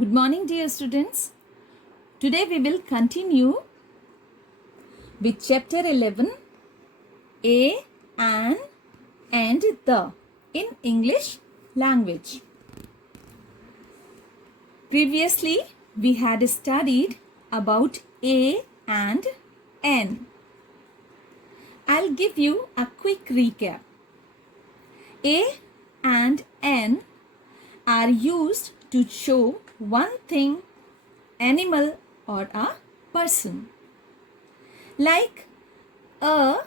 Good morning, dear students. Today we will continue with chapter 11, A, An, and the in English language. Previously, we had studied about A and N. I'll give you a quick recap. A and N are used to show one thing, animal, or a person. Like a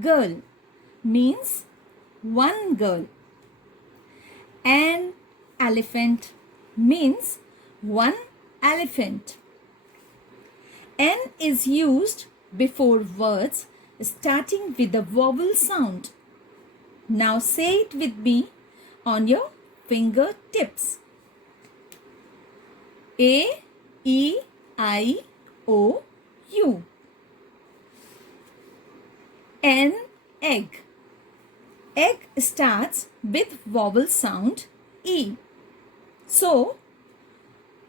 girl means one girl. An elephant means one elephant. N is used before words starting with the vowel sound. Now say it with me on your fingertips. A, E, I, O, U. An egg. Egg starts with vowel sound E. So,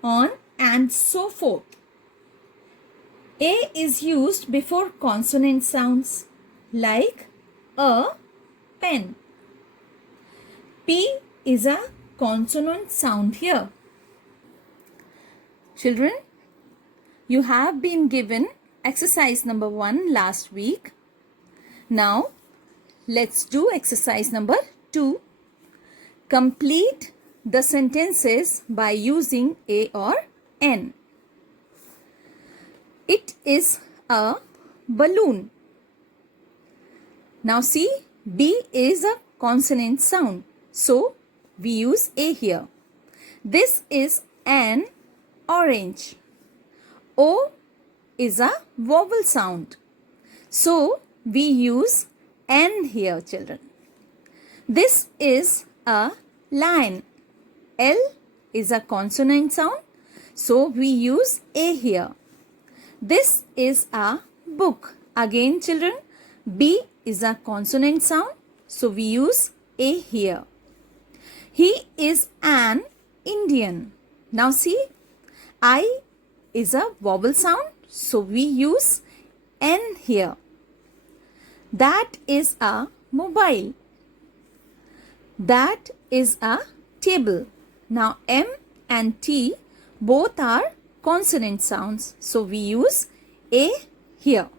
on and so forth. A is used before consonant sounds like a pen. P is a consonant sound here. Children, you have been given exercise number 1 last week. Now, let's do exercise number 2. Complete the sentences by using A or N. It is a balloon. Now see, B is a consonant sound. So, we use A here. This is an orange. O is a vowel sound. So, we use N here, children. This is a lion. L is a consonant sound. So, we use A here. This is a book. Again, children, B is a consonant sound. So, we use A here. He is an Indian. Now, see, I is a vowel sound. So, we use N here. That is a mobile. That is a table. Now, M and T both are consonant sounds. So, we use A here.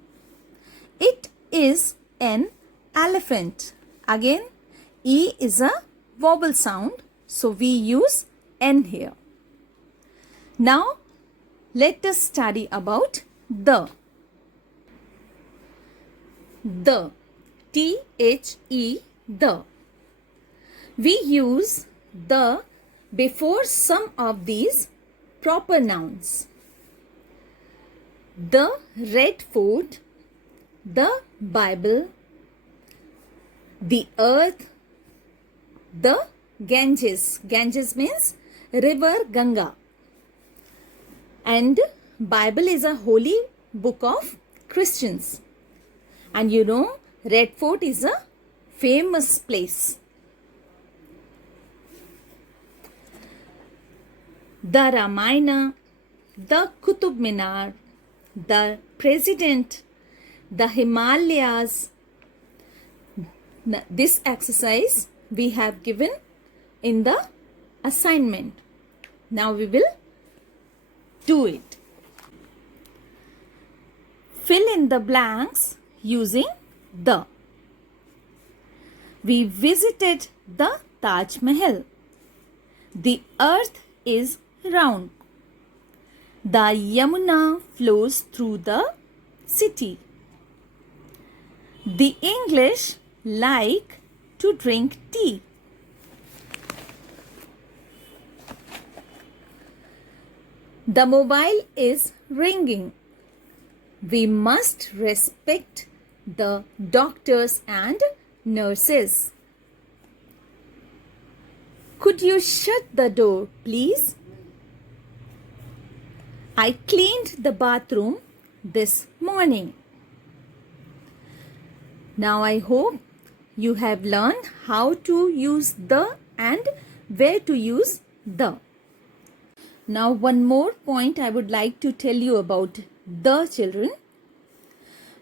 It is an elephant. Again, E is a vowel sound. So, we use N here. Now, let us study about the. The. T-H-E, the. We use the before some of these proper nouns. The Red Fort, the Bible, the earth, the Ganges. Ganges means river Ganga. And Bible is a holy book of Christians. And you know, Red Fort is a famous place. The Ramayana, the Qutub Minar, the President, the Himalayas. This exercise we have given in the assignment. Now we will do it. Fill in the blanks using the. We visited the Taj Mahal. The earth is round. The Yamuna flows through the city. The English like to drink tea. The mobile is ringing. We must respect the doctors and nurses. Could you shut the door, please? I cleaned the bathroom this morning. Now I hope you have learned how to use the and where to use the. Now, one more point I would like to tell you about the children.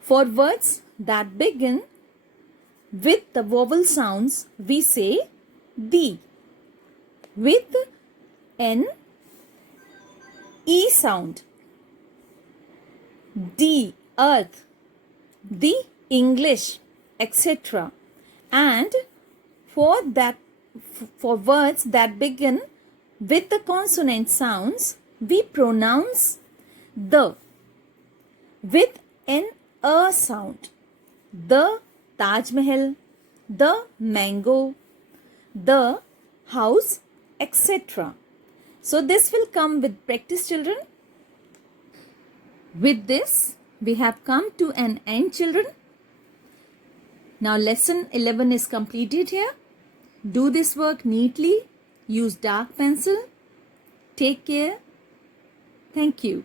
For words that begin with the vowel sounds, we say the. With an E sound, the earth, the English, etc. And for words that begin with the consonant sounds, we pronounce the with an a sound. The Taj Mahal, the mango, the house, etc. So this will come with practice, children. With this, we have come to an end, children. Now lesson 11 is completed here. Do this work neatly. Use dark pencil. Take care. Thank you.